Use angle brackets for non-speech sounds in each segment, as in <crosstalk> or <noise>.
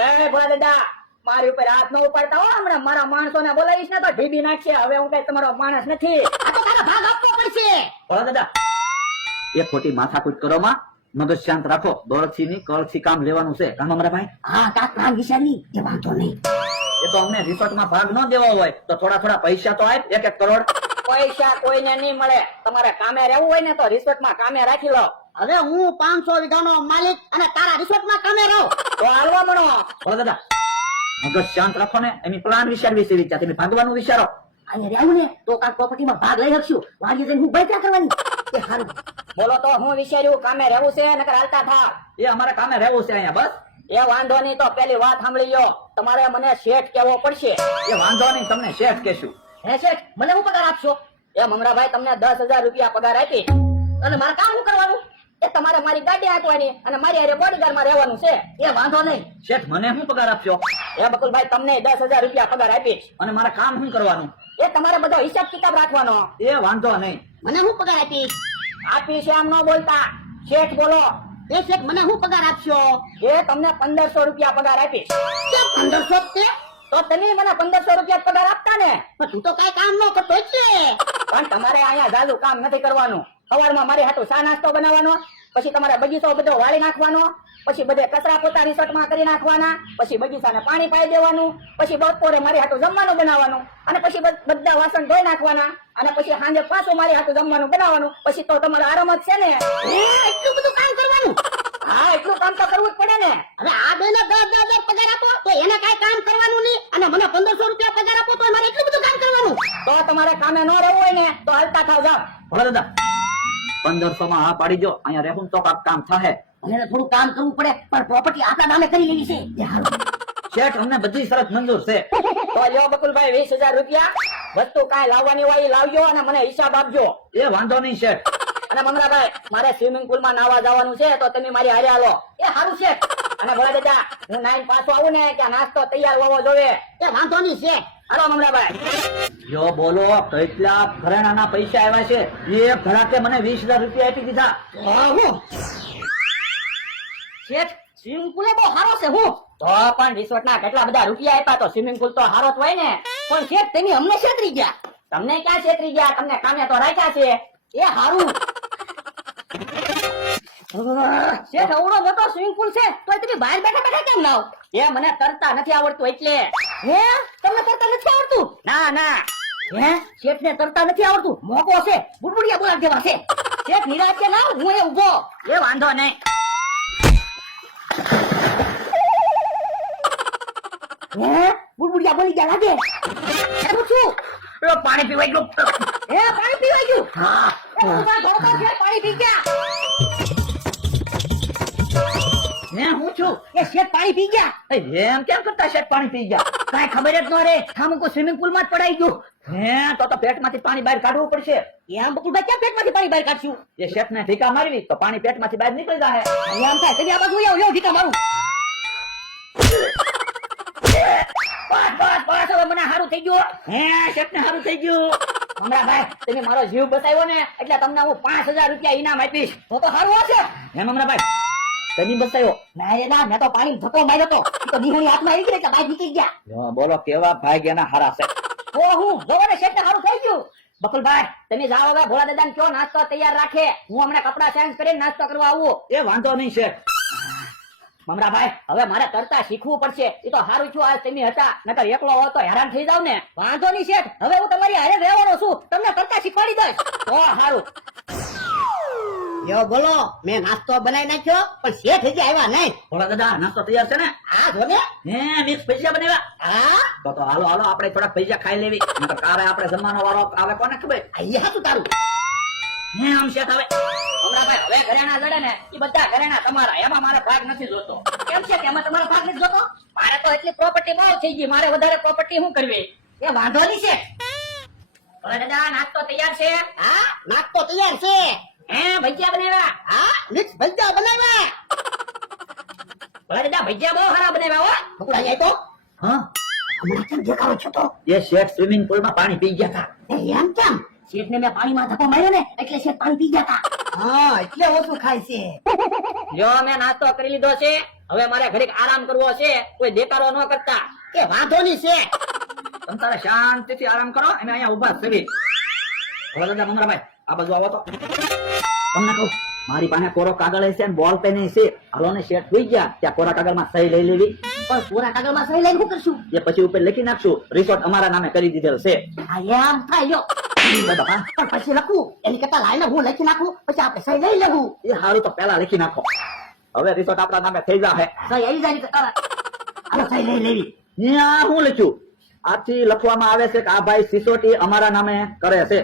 એ ભોળા મારી ઉપર હાથ ન ઉપાડતા હો હમણાં મારા માણસોને બોલાવીશ ને તો ઢીબી નાખશે. હવે હું કઈ તમારો માણસ નથી. આ તો તારા ભાગ આપવો પડશે. ભોળા દાદા એ ખોટી માથાકૂટ કરો માં. મગજ શાંત રાખો. દોડથી ની કળથી કામ લેવાનું છે. કામ અમારા ભાઈ? હા કાક કામ વિશાલી એ વાંધો નહીં. એ તો અમને રિસોર્ટમાં ભાગ ન દેવો હોય તો થોડા થોડા પૈસા તો આપ એક એક કરોડ. પૈસા કોઈને નહીં મળે. તમારે કામે રહેવું હોય ને તો રિસોર્ટમાં કામે રાખી લો. હવે હું પાંચસો વીઘાનો માલિક અને તારા રિસોર્ટમાં કામે રહો. તો હાલવા મળો. બોલો દાદા મગજ શાંત રાખો ને એની પ્લાન વિચારવી વિશે વિચાર. તમે ભાગવાનું વિચારો. અહીંયા રહેવું ને તો કાક પ્રોપર્ટીમાં ભાગ લઈ શકશું. વાડીએ જઈને હું બૈઠા કરવાની. એ સારું બોલો તો હું વિચાર્યું કામે રહેવું છે નકર હાલતા થાવ. એ અમારે કામે રહેવું છે અહીંયા બસ. એ વાંધો નહીં તો પેલી વાત સાંભળી લો તમારે મને શેઠ કેવો પડશે. એ વાંધો નહીં તમને શેઠ કહેશું. હે શેઠ મને હું પગાર આપશો? એ મમરાભાઈ તમને દસ હજાર રૂપિયા પગાર આપી. અને મારે કામ શું કરવાનું? એ તમારે મારી ગાડી હાંકવાની અને મારી હારે bodyguard માં રહેવાનું છે. એ વાંધો નહીં. શેઠ, મને શું પગાર આપશો? એ બકુલભાઈ, તમને દસ હજાર રૂપિયા પગાર આપીશ. અને મારા કામ શું કરવાનું? એ તમારે બધો હિસાબ કિતાબ રાખવાનો. એ વાંધો નહીં. મને શું પગાર આપીશ? આપીશ એમ ન બોલતા. શેઠ, બોલો. એ શેઠ, મને હું પગાર આપશો? એ તમને પંદરસો રૂપિયા પગાર આપીશ. પંદરસો તે તમે મને પંદરસો રૂપિયા પગાર આપતા ને. તું તો કઈ કામ ન કરતો છે પણ તમારે અહીંયા જાજુ કામ નથી કરવાનું. સવારમાં મારે હાટું ચા નાસ્તો બનાવવાનો પછી તમારે બગીચો બધો વાળી નાખવાનો પછી બધે કચરા પોતા રિસોર્ટમાં કરી નાખવાના પછી બગીચાને પાણી પાઈ દેવાનું પછી બપોરે મારી હાટું જમવાનું બનાવવાનું અને પછી બધા વાસણ ધોઈ નાખવાના અને પછી સાંજે પાછું મારી હાટુ જમવાનું બનાવવાનું પછી તો તમારો આરામ જ છે ને. એટલું બધું કામ કરવાનું? હા એટલું કામ તો કરવું જ પડે ને. હવે આ બેને દસ દસ હજાર પગાર આપો તો એને કઈ કામ કરવાનું નહીં અને મને પંદરસો રૂપિયા પગાર આપો તો મારે એટલું બધું કામ કરવાનું? તો તમારે કામે ન રહેવું હોય ને તો હાલતા થાવ જાવ ભલે દાદા પંદરસો માં હા પાડી દો. અહીંયા રહેવું તો કાક કામ થાય મને થોડું કામ કરવું પડે પણ પ્રોપર્ટી આપણા નામે કરી લેવી છે. શેઠ અમને બધી શરત મંજૂર છે. તો લ્યો બકુલભાઈ વીસ હજાર રૂપિયા. વસ્તુ કાંઈ લાવવાની હોય એ લાવજો અને મને હિસાબ આપજો. એ વાંધો નહીં શેઠ. અને મમરાભાઈ મારે સ્વિમિંગ પુલમાં નાવા જવાનું છે તો તમે મારી હારે હાલો. એ સારું છે અને ભોળા દાદા હું નાઈન પાછો આવું ને ત્યાં નાસ્તો તૈયાર હોવો જોઈએ. એ વાંધો નહીં છે. હાલો મમરાભાઈ. જો બોલો કેટલા ઘરેણાના પૈસા આવ્યા છે? એ ઘરાકે મને વીસ હજાર રૂપિયા આપી દીધા. શેઠ સ્વિમિંગ પુલ બહુ સારો છે હું. તો પણ રિસોર્ટ ના કેટલા બધા રૂપિયા આપ્યા તો સ્વિમિંગ પુલ તો સારો હોય ને. પણ શેઠ તમે અમને છેતરી ગયા. તમને ક્યાં છેતરી ગયા? તમને કામે તો રાખ્યા છે. એ હારું. શેઠ અવડો મોટો સ્વિમિંગ પુલ છે તો તમે બહાર બેઠા બેઠા કેમ નાવ એ મને તરતા નથી આવડતું એટલે. હે? તમને તરતા નથી આવડતું? ના ના. હે? શેઠ ને તરતા નથી આવડતું? મોકો છે બુડબુડિયા બોલા જેવા છે. શેઠ નિરાશ કે ના હું એ ઊભો એ વાંધો નહીં. હે? બુડબુડિયા બોલી ગયા લાગે? એમ છું? એ પાણી પીવાઈ ગયું. હે પાણી પીવાઈ ગયું? હા. પાણી પી ગયા. શેઠ પાણી પી ગયા? એમ કેમ કરતા શેઠ પાણી પી ગયા? કઈ ખબર જ ન રે ઠામુકો સ્વિમિંગ પુલમાં જ પડાઈ ગયો. હે તો તો પેટમાંથી પાણી બહાર કાઢવું પડશે. એમ બકુલભાઈ ક્યાં પેટમાંથી પાણી બહાર કાઢશું? એ શેઠ ને ઠીકા મારવી તો પાણી પેટમાંથી બહાર નીકળી જાય એમ થાય તમે આ બાજુ આવ યો ઢીકા મારું. બસ બસ બસ હવે મને સારું થઈ ગયું. હે શેઠ ને સારું થઈ ગયું. મમરાભાઈ તમે મારો જીવ બતાવ્યો ને એટલે તમને હું પાંચ હજાર રૂપિયા ઇનામ આપીશ. તો તો સારું હશે. હે મમરાભાઈ તમે બસાયો? ના ના મેં તો પાણી ધક્કો માર્યો તો. તો નિહાળી હાથમાં આવી ગઈ એટલે બહાર નીકળી ગયા. બોલો કેવા ભાઈ ગયા હારા છે? ઓ હું જવાને શેઠને હારું થઈ ગયું. બકુલભાઈ તમે જાઓ હવે ભોળા દાદા કયો નાસ્તો તૈયાર રાખે. હું હમણાં કપડા ચેન્જ કરીને નાસ્તો કરવા આવું. એ વાંધો નહીં શેઠ. મમરાભાઈ હવે મારે કરતા શીખવું પડશે. એ તો સારું છું આજ તમે હતા. નકર એકલો હો તો હેરાન થઈ જાવ ને. વાંધો નહીં શેઠ. હવે હું તમારી હારે રહેવાનો છું. તમને કરતા શીખવાડી દઈશ. તો સારું યો બોલો મેં નાસ્તો બનાવી નાખ્યો પણ શેઠ હજી આવ્યા નહીં. ભોળા દાદા નાસ્તો તૈયાર છે ને? આ જો ને. હે મિક્સ પૈસા બનાવ્યા? હા? તો તો હાલો હાલો આપણે થોડા પૈસા ખાઈ લેવી. નકર કારે આપણે જમવાનો વારો આવે કોને ખબર? અહીંયા તું તારું. હે આમ શેઠ આવે. મમરાભાઈ હવે ઘરેણા જડે ને એ બધા ઘરેણા તમારા. એમાં મારે ભાગ નથી જોતો. કેમ છે એમાં તમારો ભાગ નથી જોતો? મારે તો એટલી પ્રોપર્ટી બહુ થઈ ગઈ. મારે વધારે પ્રોપર્ટી શું કરવી? એ વાંધો નહીં શેઠ. ભોળા દાદા નાસ્તો તૈયાર છે? હા નાસ્તો તૈયાર છે. હે ભજીયા બનાવ્યા? હા? મિક્સ ભજીયા બનાવ્યા. દાદા ભજીયા બહુ સારા બનાવ્યા હો. બકુલ અહીંયા તો. હા? હમણાં કેમ દેખાડો છો તો? એ શેઠ સ્વિમિંગ પુલમાં પાણી પી ગયા હતા. એમ કેમ? શેઠને મેં પાણીમાં ધક્કો માર્યો ને એટલે શેઠ પાણી પી ગયા હતા. હા એટલે ઓછું ખાય છે. જો મેં નાસ્તો કરી લીધો છે હવે મારે ઘડીક આરામ કરવો છે કોઈ દેકારો ન કરતા. કે વાંધો નહીં છે તમે તારે શાંતિથી આરામ કરો અને અહીંયા ઊભા હવે દાદા મંગળાભાઈ આ બાજુ આવો તો. તમને કહું મારી પાસે કોરો કાગળ હશે અને બોલ પેન હશે હાલો ને શેઠ હોઈ ગયા. ત્યાં કોરા કાગળમાં સહી લઈ લેવી. પણ કોરા કાગળમાં સહી લઈને શું કરશું? એ પછી ઉપર લખી નાખશું. રિસોર્ટ અમારા નામે કરી દીધેલ છે. આ એમ થાય પણ પછી લખું? એની કરતા લાઈને હું લખી નાખું? પછી આપણે સહી લઈ લેવું. એ સારું તો પેલા લખી નાખો. હવે રિસોર્ટ આપણા નામે થઈ જાહે. સહી આવી જાય હાલો સહી લઈ લેવી. હું લખ્યું? આથી લખવામાં આવે છે કે આ ભાઈ સિસોટી અમારા નામે કરે છે.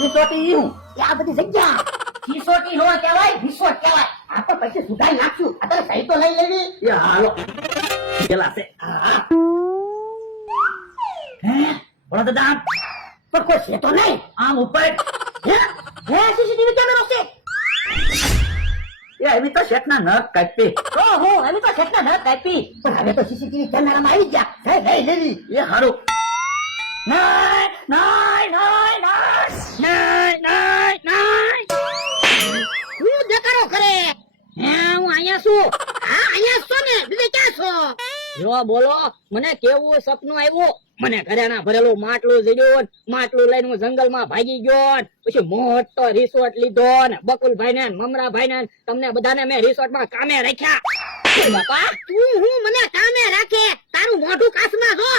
સિસોટી ઈ હું એ આ બધી જગ્યા. <laughs> રિસોર્ટ નો કહેવાય રિસોર્ટ કહેવાય. આ તો પછી સુધારી નાખશું. અત્યારે સહી તો લઈ લેવી. એ હાલો. પેલા છે. હે બોલો દાદા પણ કોઈ છે તો નહીં. આમ ઉપર. હે? હે સીસીટીવી કેમેરો છે? એ એવી તો શેઠના નખ કાપી. ઓહો એમ તો કેટલા ન કાપી. પણ હવે તો સીસીટીવી કેમેરામાં આવી ગયા. સહી લઈ લેવી. એ હારું. નાય નાય નાય. નાય નાય નાય. નાય હું દેખાડો કરે? હે હું અહીંયા છું. હા અહીંયા છો ને? બીજે ક્યાં છો? જો બોલો મને કેવું સપનું આવ્યું? મને ઘરેણા ભરેલું માટલું જડ્યું માટલું લઈને હું જંગલમાં ભાગી ગયો પછી મોટો રિસોર્ટ લીધો ને બકુલભાઈ ને મમરાભાઈ ને તમને બધાને મેં રિસોર્ટમાં કામે રાખ્યા. બાપા તું હું મને કામે રાખે? તારું મોઢું કાસમાં જો